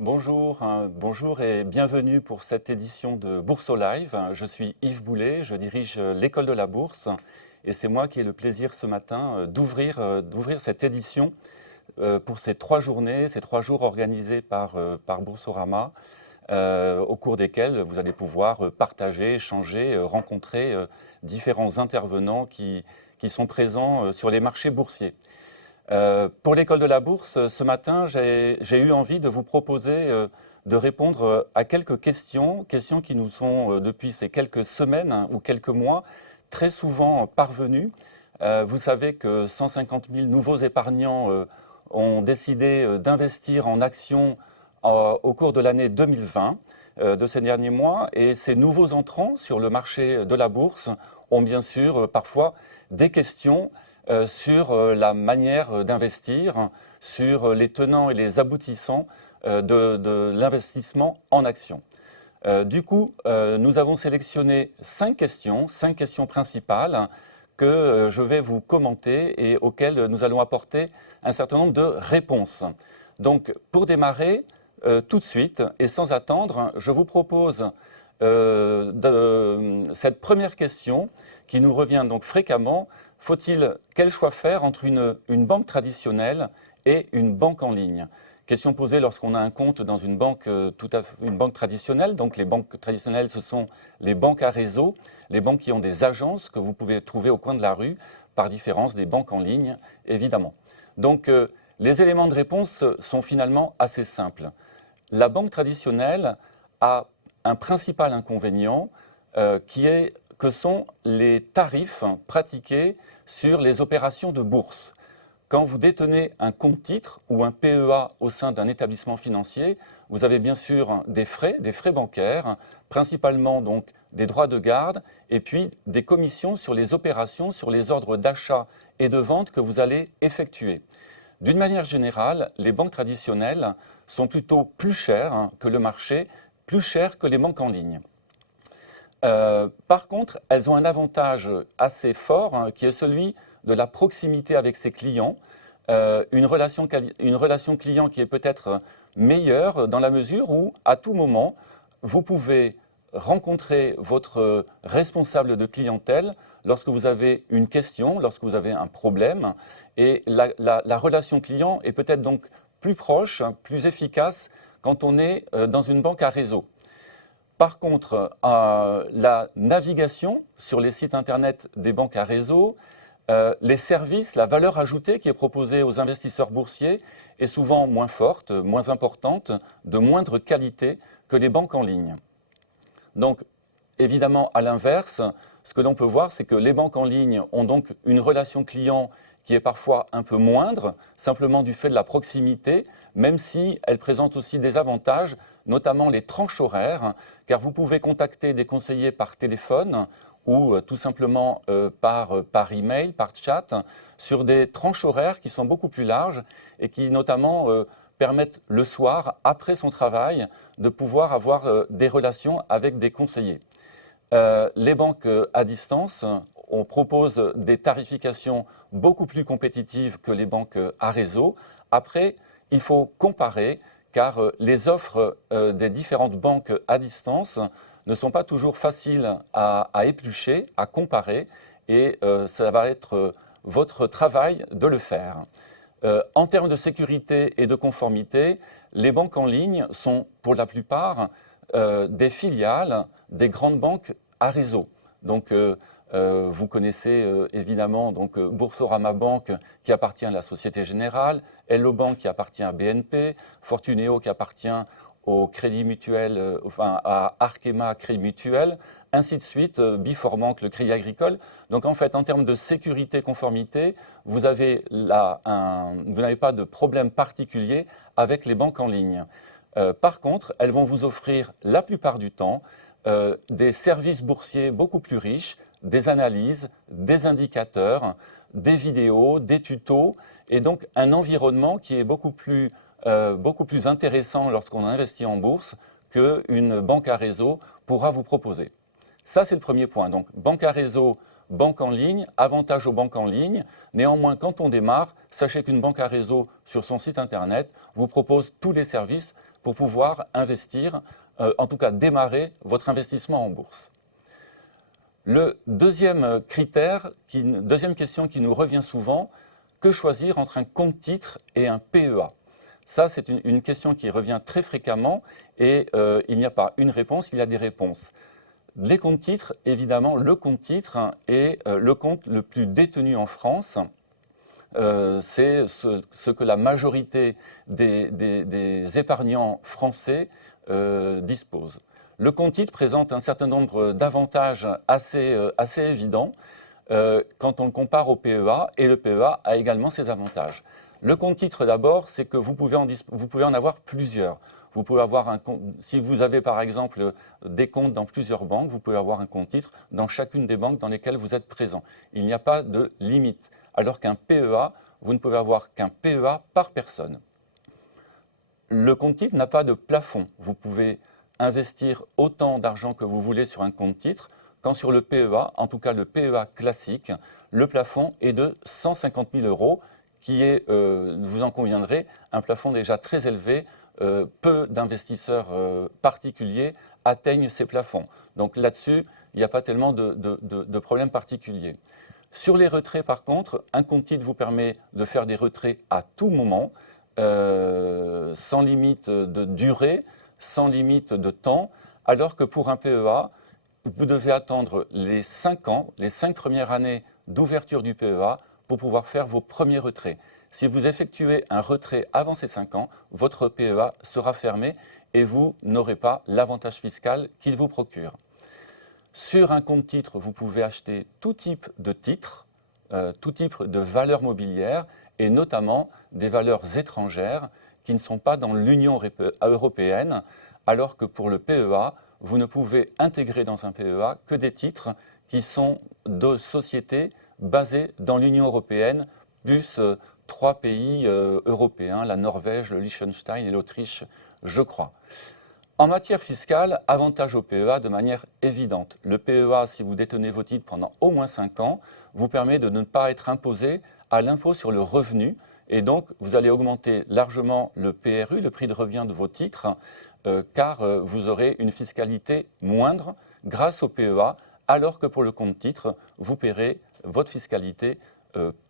Bonjour, bonjour et bienvenue pour cette édition de Bourse au Live. Je suis Yves Boulet, je dirige l'école de la Bourse et c'est moi qui ai le plaisir ce matin d'ouvrir cette édition pour ces 3 journées, ces 3 jours organisés par Boursorama, au cours desquels vous allez pouvoir partager, échanger, rencontrer différents intervenants qui sont présents sur les marchés boursiers. Pour l'école de la bourse, ce matin, j'ai eu envie de vous proposer de répondre à quelques questions qui nous sont, depuis ces quelques semaines ou quelques mois, très souvent parvenues. Vous savez que 150 000 nouveaux épargnants ont décidé d'investir en actions au cours de l'année 2020, de ces derniers mois, et ces nouveaux entrants sur le marché de la bourse ont bien sûr parfois des questions sur la manière d'investir, sur les tenants et les aboutissants de l'investissement en actions. Du coup, nous avons sélectionné 5 questions principales que je vais vous commenter et auxquelles nous allons apporter un certain nombre de réponses. Donc, pour démarrer, tout de suite et sans attendre, je vous propose cette première question qui nous revient donc fréquemment. Quel choix faire entre une banque traditionnelle et une banque en ligne? Question posée lorsqu'on a un compte dans une banque, une banque traditionnelle. Donc les banques traditionnelles, ce sont les banques à réseau, les banques qui ont des agences que vous pouvez trouver au coin de la rue, par différence des banques en ligne, évidemment. Donc les éléments de réponse sont finalement assez simples. La banque traditionnelle a un principal inconvénient que sont les tarifs pratiqués sur les opérations de bourse. Quand vous détenez un compte titre ou un PEA au sein d'un établissement financier, vous avez bien sûr des frais bancaires, principalement donc des droits de garde et puis des commissions sur les opérations, sur les ordres d'achat et de vente que vous allez effectuer. D'une manière générale, les banques traditionnelles sont plutôt plus chères que le marché, plus chères que les banques en ligne. Par contre, elles ont un avantage assez fort qui est celui de la proximité avec ses clients, une relation client qui est peut-être meilleure dans la mesure où, à tout moment, vous pouvez rencontrer votre responsable de clientèle lorsque vous avez une question, lorsque vous avez un problème, et la relation client est peut-être donc plus proche, plus efficace quand on est dans une banque à réseau. Par contre, la navigation sur les sites internet des banques à réseau, les services, la valeur ajoutée qui est proposée aux investisseurs boursiers est souvent moins forte, moins importante, de moindre qualité que les banques en ligne. Donc, évidemment, à l'inverse, ce que l'on peut voir, c'est que les banques en ligne ont donc une relation client qui est parfois un peu moindre, simplement du fait de la proximité, même si elle présente aussi des avantages, notamment les tranches horaires, car vous pouvez contacter des conseillers par téléphone ou tout simplement par email, par chat, sur des tranches horaires qui sont beaucoup plus larges et qui notamment permettent le soir, après son travail, de pouvoir avoir des relations avec des conseillers. Les banques à distance, on propose des tarifications beaucoup plus compétitives que les banques à réseau. Après, il faut comparer car les offres des différentes banques à distance ne sont pas toujours faciles à éplucher, à comparer, et ça va être votre travail de le faire. En termes de sécurité et de conformité, les banques en ligne sont pour la plupart des filiales des grandes banques à réseau. Donc, vous connaissez évidemment donc, Boursorama Bank qui appartient à la Société Générale, Hello Bank qui appartient à BNP, Fortuneo qui appartient au Crédit Mutuel, à Arkema Crédit Mutuel, ainsi de suite, Biforbank, le Crédit Agricole. Donc en fait, en termes de sécurité, conformité, vous n'avez pas de problème particulier avec les banques en ligne. Par contre, elles vont vous offrir la plupart du temps des services boursiers beaucoup plus riches, des analyses, des indicateurs, des vidéos, des tutos, et donc un environnement qui est beaucoup plus intéressant lorsqu'on investit en bourse qu'une banque à réseau pourra vous proposer. Ça, c'est le premier point. Donc, banque à réseau, banque en ligne, avantage aux banques en ligne. Néanmoins, quand on démarre, sachez qu'une banque à réseau, sur son site internet, vous propose tous les services pour pouvoir investir, en tout cas démarrer votre investissement en bourse. Le deuxième critère, deuxième question qui nous revient souvent, que choisir entre un compte titre et un PEA? Ça, c'est une question qui revient très fréquemment et il n'y a pas une réponse, il y a des réponses. Les comptes titres, évidemment, le compte titre est le compte le plus détenu en France. C'est ce que la majorité des épargnants français disposent. Le compte titre présente un certain nombre d'avantages assez évidents quand on le compare au PEA, et le PEA a également ses avantages. Le compte titre d'abord, c'est que vous pouvez en avoir plusieurs. Vous pouvez avoir un compte, si vous avez par exemple des comptes dans plusieurs banques, vous pouvez avoir un compte titre dans chacune des banques dans lesquelles vous êtes présent. Il n'y a pas de limite. Alors qu'un PEA, vous ne pouvez avoir qu'un PEA par personne. Le compte titre n'a pas de plafond. Vous pouvez investir autant d'argent que vous voulez sur un compte titre, quand sur le PEA, en tout cas le PEA classique, le plafond est de 150 000 €, qui est, vous en conviendrez, un plafond déjà très élevé. Peu d'investisseurs particuliers atteignent ces plafonds. Donc là-dessus, il n'y a pas tellement de problèmes particuliers. Sur les retraits, par contre, un compte titre vous permet de faire des retraits à tout moment, sans limite de durée, sans limite de temps, alors que pour un PEA, vous devez attendre les 5 ans, les 5 premières années d'ouverture du PEA pour pouvoir faire vos premiers retraits. Si vous effectuez un retrait avant ces 5 ans, votre PEA sera fermé et vous n'aurez pas l'avantage fiscal qu'il vous procure. Sur un compte titre, vous pouvez acheter tout type de titres, tout type de valeurs mobilières et notamment des valeurs étrangères qui ne sont pas dans l'Union européenne, alors que pour le PEA, vous ne pouvez intégrer dans un PEA que des titres qui sont de sociétés basées dans l'Union européenne, plus 3 pays européens, la Norvège, le Liechtenstein et l'Autriche, je crois. En matière fiscale, avantage au PEA de manière évidente. Le PEA, si vous détenez vos titres pendant au moins 5 ans, vous permet de ne pas être imposé à l'impôt sur le revenu. Et donc, vous allez augmenter largement le PRU, le prix de revient de vos titres, car vous aurez une fiscalité moindre grâce au PEA, alors que pour le compte titre, vous paierez votre fiscalité,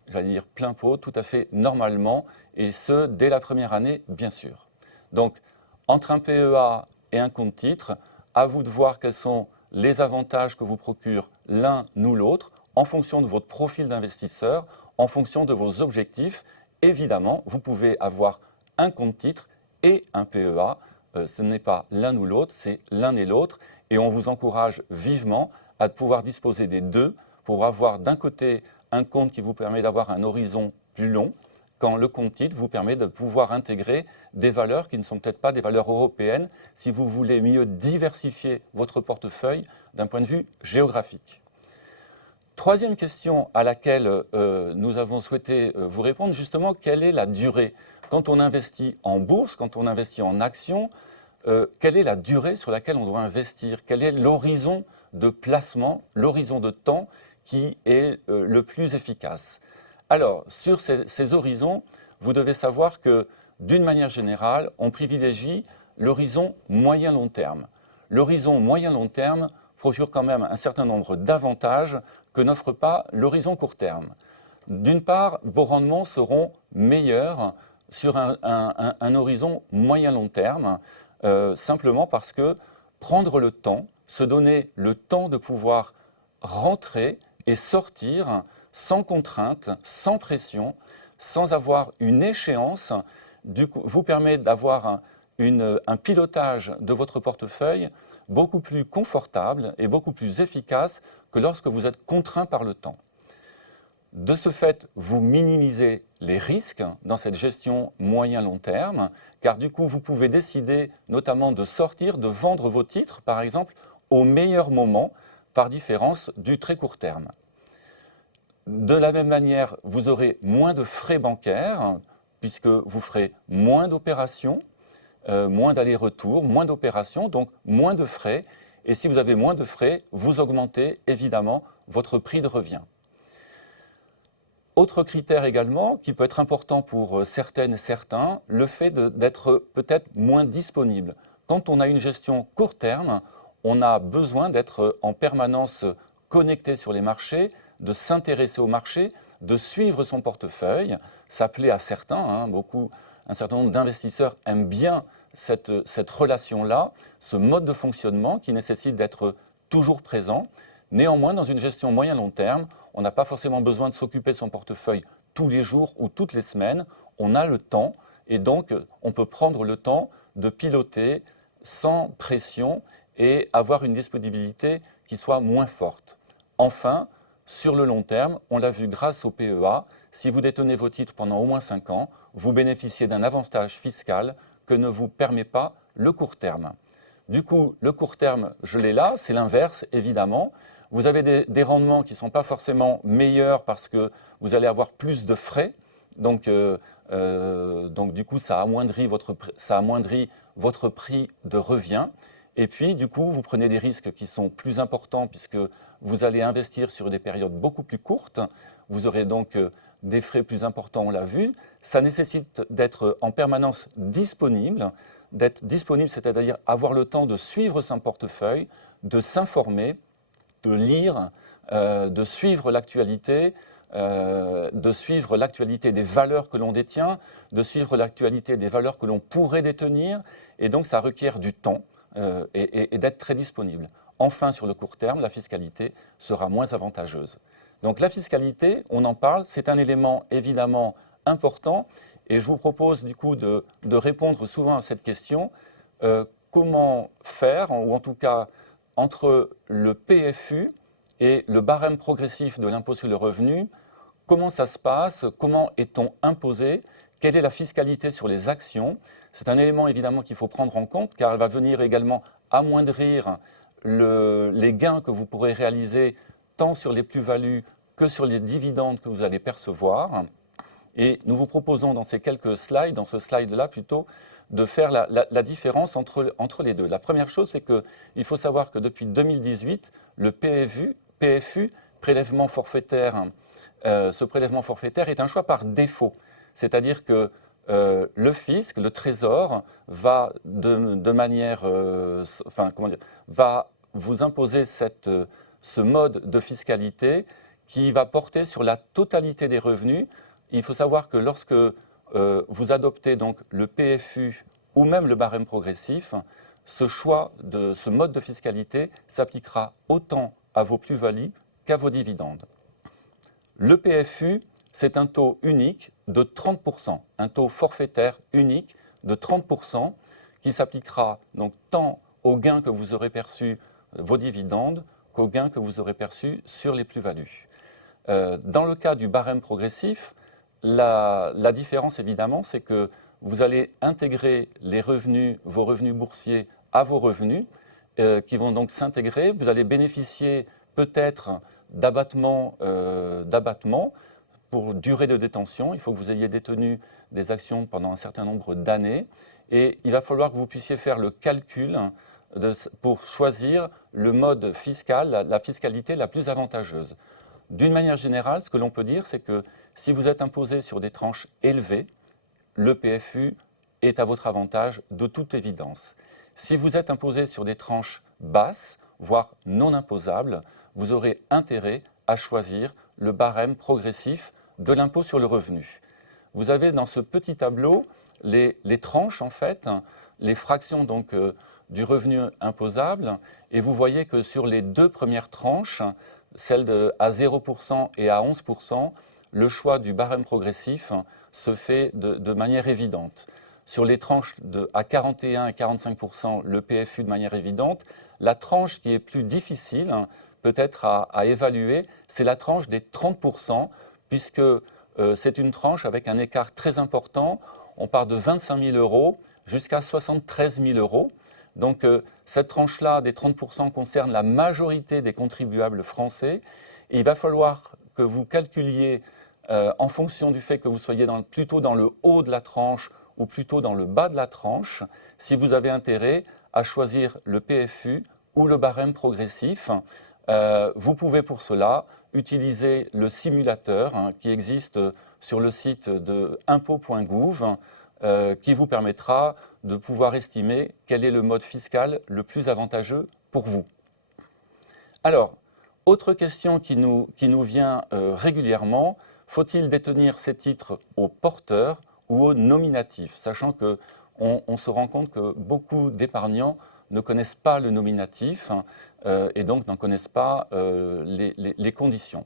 j'allais dire plein pot, tout à fait normalement, et ce, dès la première année, bien sûr. Donc, entre un PEA et un compte titre, à vous de voir quels sont les avantages que vous procure l'un ou l'autre, en fonction de votre profil d'investisseur, en fonction de vos objectifs. Évidemment, vous pouvez avoir un compte titre et un PEA. Ce n'est pas l'un ou l'autre, c'est l'un et l'autre. Et on vous encourage vivement à pouvoir disposer des deux pour avoir d'un côté un compte qui vous permet d'avoir un horizon plus long, quand le compte titre vous permet de pouvoir intégrer des valeurs qui ne sont peut-être pas des valeurs européennes, si vous voulez mieux diversifier votre portefeuille d'un point de vue géographique. Troisième question à laquelle nous avons souhaité vous répondre, justement, quelle est la durée? Quand on investit en bourse, quand on investit en actions, quelle est la durée sur laquelle on doit investir? Quel est l'horizon de placement, l'horizon de temps qui est le plus efficace? Alors, sur ces horizons, vous devez savoir que, d'une manière générale, on privilégie l'horizon moyen-long terme. L'horizon moyen-long terme procure quand même un certain nombre d'avantages que n'offre pas l'horizon court terme. D'une part, vos rendements seront meilleurs sur un horizon moyen-long terme, simplement parce que prendre le temps, se donner le temps de pouvoir rentrer et sortir sans contrainte, sans pression, sans avoir une échéance, vous permet d'avoir un pilotage de votre portefeuille beaucoup plus confortable et beaucoup plus efficace que lorsque vous êtes contraint par le temps. De ce fait, vous minimisez les risques dans cette gestion moyen-long terme, car du coup, vous pouvez décider notamment de sortir, de vendre vos titres, par exemple, au meilleur moment, par différence du très court terme. De la même manière, vous aurez moins de frais bancaires, puisque vous ferez moins d'opérations, moins d'allers-retours, moins d'opérations, donc moins de frais. Et si vous avez moins de frais, vous augmentez évidemment votre prix de revient. Autre critère également, qui peut être important pour certaines et certains, le fait d'être peut-être moins disponible. Quand on a une gestion court terme, on a besoin d'être en permanence connecté sur les marchés, de s'intéresser au marché, de suivre son portefeuille. Ça plaît à certains, hein, un certain nombre d'investisseurs aiment bien cette relation-là, ce mode de fonctionnement qui nécessite d'être toujours présent. Néanmoins, dans une gestion moyen-long terme, on n'a pas forcément besoin de s'occuper de son portefeuille tous les jours ou toutes les semaines. On a le temps et donc on peut prendre le temps de piloter sans pression et avoir une disponibilité qui soit moins forte. Enfin, sur le long terme, on l'a vu grâce au PEA, si vous détenez vos titres pendant au moins 5 ans, vous bénéficiez d'un avantage fiscal que ne vous permet pas le court terme. Du coup, le court terme, je l'ai là, c'est l'inverse, évidemment. Vous avez des rendements qui ne sont pas forcément meilleurs parce que vous allez avoir plus de frais. Donc du coup, ça amoindrit votre prix de revient. Et puis, du coup, vous prenez des risques qui sont plus importants puisque vous allez investir sur des périodes beaucoup plus courtes. Vous aurez donc des frais plus importants, on l'a vu. Ça nécessite d'être en permanence disponible. D'être disponible, c'est-à-dire avoir le temps de suivre son portefeuille, de s'informer, de lire, de suivre l'actualité, des valeurs que l'on détient, de suivre l'actualité des valeurs que l'on pourrait détenir. Et donc, ça requiert du temps et d'être très disponible. Enfin, sur le court terme, la fiscalité sera moins avantageuse. Donc, la fiscalité, on en parle, c'est un élément évidemment important. Et je vous propose du coup de répondre souvent à cette question. Comment faire, ou en tout cas entre le PFU et le barème progressif de l'impôt sur le revenu, comment ça se passe, comment est-on imposé, quelle est la fiscalité sur les actions. C'est un élément évidemment qu'il faut prendre en compte car elle va venir également amoindrir les gains que vous pourrez réaliser tant sur les plus-values que sur les dividendes que vous allez percevoir. Et nous vous proposons dans ces quelques slides, dans ce slide-là plutôt, de faire la différence entre les deux. La première chose, c'est qu'il faut savoir que depuis 2018, le PFU, prélèvement forfaitaire, ce prélèvement forfaitaire est un choix par défaut. C'est-à-dire que le fisc, le Trésor, va va vous imposer ce mode de fiscalité qui va porter sur la totalité des revenus. Il faut savoir que lorsque vous adoptez donc le PFU ou même le barème progressif, ce mode de fiscalité s'appliquera autant à vos plus-values qu'à vos dividendes. Le PFU, c'est un taux unique de 30%, un taux forfaitaire unique de 30% qui s'appliquera donc tant aux gains que vous aurez perçus, vos dividendes, qu'aux gains que vous aurez perçus sur les plus-values. Dans le cas du barème progressif, la différence, évidemment, c'est que vous allez intégrer vos revenus boursiers à vos revenus, qui vont donc s'intégrer. Vous allez bénéficier peut-être d'abattements pour durée de détention. Il faut que vous ayez détenu des actions pendant un certain nombre d'années. Et il va falloir que vous puissiez faire le calcul pour choisir le mode fiscal, la fiscalité la plus avantageuse. D'une manière générale, ce que l'on peut dire, c'est que si vous êtes imposé sur des tranches élevées, le PFU est à votre avantage de toute évidence. Si vous êtes imposé sur des tranches basses, voire non imposables, vous aurez intérêt à choisir le barème progressif de l'impôt sur le revenu. Vous avez dans ce petit tableau les tranches, en fait, les fractions donc, du revenu imposable, et vous voyez que sur les deux premières tranches, celles à 0% et à 11%, le choix du barème progressif se fait de manière évidente. Sur les tranches à 41 et 45%, le PFU de manière évidente. La tranche qui est plus difficile, peut-être à évaluer, c'est la tranche des 30%, puisque c'est une tranche avec un écart très important. On part de 25 000 € jusqu'à 73 000 €. Donc cette tranche-là des 30% concerne la majorité des contribuables français. Et il va falloir que vous calculiez en fonction du fait que vous soyez plutôt dans le haut de la tranche ou plutôt dans le bas de la tranche, si vous avez intérêt à choisir le PFU ou le barème progressif. Vous pouvez pour cela utiliser le simulateur qui existe sur le site de impôts.gouv qui vous permettra de pouvoir estimer quel est le mode fiscal le plus avantageux pour vous. Alors, autre question qui nous vient régulièrement, faut-il détenir ces titres au porteur ou au nominatif, sachant qu'on se rend compte que beaucoup d'épargnants ne connaissent pas le nominatif et donc n'en connaissent pas les conditions.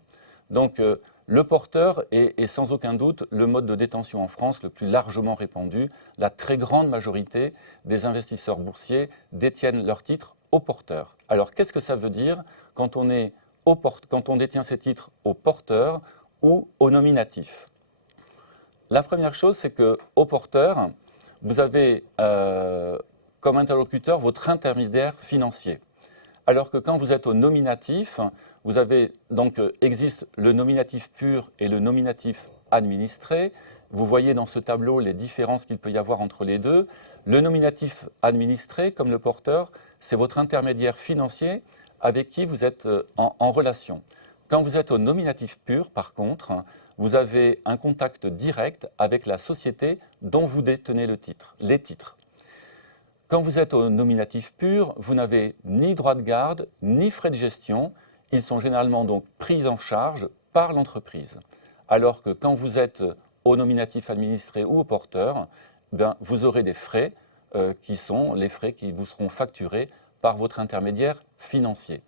Donc, le porteur est sans aucun doute le mode de détention en France le plus largement répandu. La très grande majorité des investisseurs boursiers détiennent leurs titres au porteur. Alors, qu'est-ce que ça veut dire quand on détient ces titres au porteur ou au nominatif? La première chose, c'est qu'au porteur, vous avez comme interlocuteur votre intermédiaire financier. Alors que quand vous êtes au nominatif, vous avez donc existe le nominatif pur et le nominatif administré. Vous voyez dans ce tableau les différences qu'il peut y avoir entre les deux. Le nominatif administré, comme le porteur, c'est votre intermédiaire financier avec qui vous êtes en relation. Quand vous êtes au nominatif pur, par contre, vous avez un contact direct avec la société dont vous détenez les titres. Quand vous êtes au nominatif pur, vous n'avez ni droit de garde, ni frais de gestion. Ils sont généralement donc pris en charge par l'entreprise. Alors que quand vous êtes au nominatif administré ou au porteur, vous aurez des frais qui sont les frais qui vous seront facturés par votre intermédiaire financier.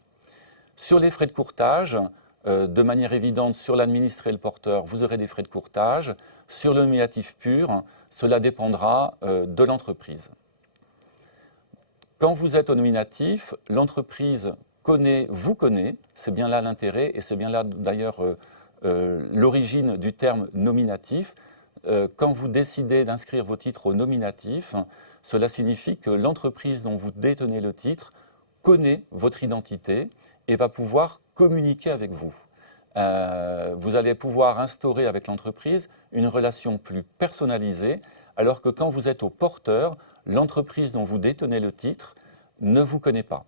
Sur les frais de courtage, de manière évidente, sur l'administré et le porteur, vous aurez des frais de courtage. Sur le nominatif pur, cela dépendra de l'entreprise. Quand vous êtes au nominatif, l'entreprise vous connaît, c'est bien là l'intérêt et c'est bien là d'ailleurs l'origine du terme nominatif. Quand vous décidez d'inscrire vos titres au nominatif, cela signifie que l'entreprise dont vous détenez le titre connaît votre identité et va pouvoir communiquer avec vous. Vous allez pouvoir instaurer avec l'entreprise une relation plus personnalisée, alors que quand vous êtes au porteur, l'entreprise dont vous détenez le titre ne vous connaît pas.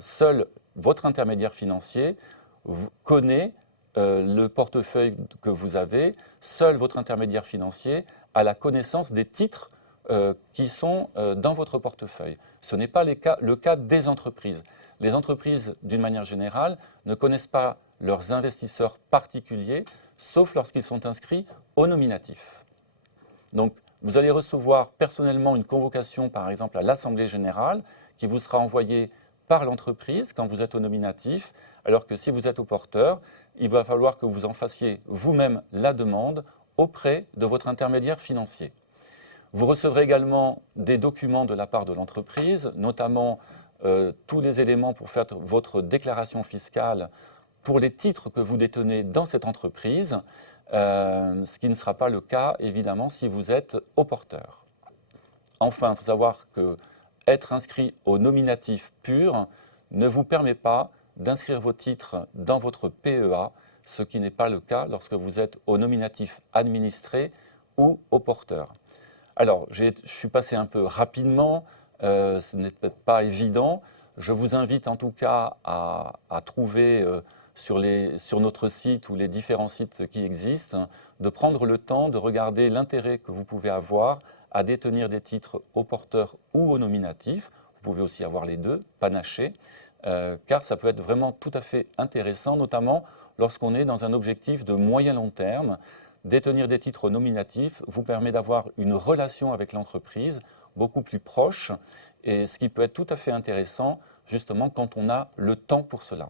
Seul votre intermédiaire financier connaît le portefeuille que vous avez. Seul votre intermédiaire financier a la connaissance des titres qui sont dans votre portefeuille. Ce n'est pas le cas des entreprises. Les entreprises, d'une manière générale, ne connaissent pas leurs investisseurs particuliers, sauf lorsqu'ils sont inscrits au nominatif. Donc, vous allez recevoir personnellement une convocation, par exemple, à l'Assemblée générale, qui vous sera envoyée par l'entreprise quand vous êtes au nominatif, alors que si vous êtes au porteur, il va falloir que vous en fassiez vous-même la demande auprès de votre intermédiaire financier. Vous recevrez également des documents de la part de l'entreprise, notamment tous les éléments pour faire votre déclaration fiscale pour les titres que vous détenez dans cette entreprise, ce qui ne sera pas le cas, évidemment, si vous êtes au porteur. Enfin, il faut savoir qu'être inscrit au nominatif pur ne vous permet pas d'inscrire vos titres dans votre PEA, ce qui n'est pas le cas lorsque vous êtes au nominatif administré ou au porteur. Alors, je suis passé un peu rapidement, ce n'est peut-être pas évident. Je vous invite en tout cas à trouver sur notre site ou les différents sites qui existent, de prendre le temps de regarder l'intérêt que vous pouvez avoir à détenir des titres au porteur ou au nominatif. Vous pouvez aussi avoir les deux, panachés, car ça peut être vraiment tout à fait intéressant, notamment lorsqu'on est dans un objectif de moyen-long terme. Détenir des titres nominatifs vous permet d'avoir une relation avec l'entreprise beaucoup plus proche, et ce qui peut être tout à fait intéressant justement quand on a le temps pour cela.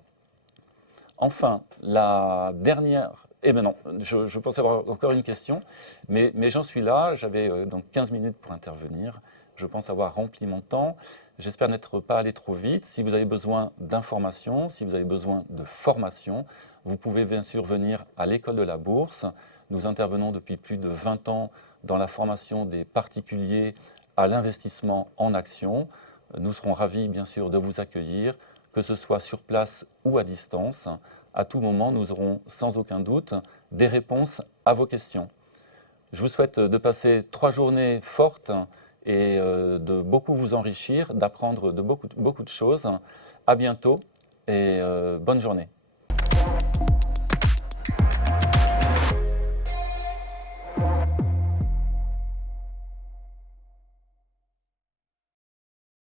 Enfin, la dernière... Eh bien non, je pensais avoir encore une question, mais j'en suis là, j'avais donc 15 minutes pour intervenir. Je pense avoir rempli mon temps. J'espère n'être pas allé trop vite. Si vous avez besoin d'informations, si vous avez besoin de formation, vous pouvez bien sûr venir à l'école de la bourse. Nous intervenons depuis plus de 20 ans dans la formation des particuliers à l'investissement en actions. Nous serons ravis bien sûr de vous accueillir, que ce soit sur place ou à distance. À tout moment, nous aurons sans aucun doute des réponses à vos questions. Je vous souhaite de passer 3 journées fortes et de beaucoup vous enrichir, d'apprendre de beaucoup de choses. À bientôt et bonne journée.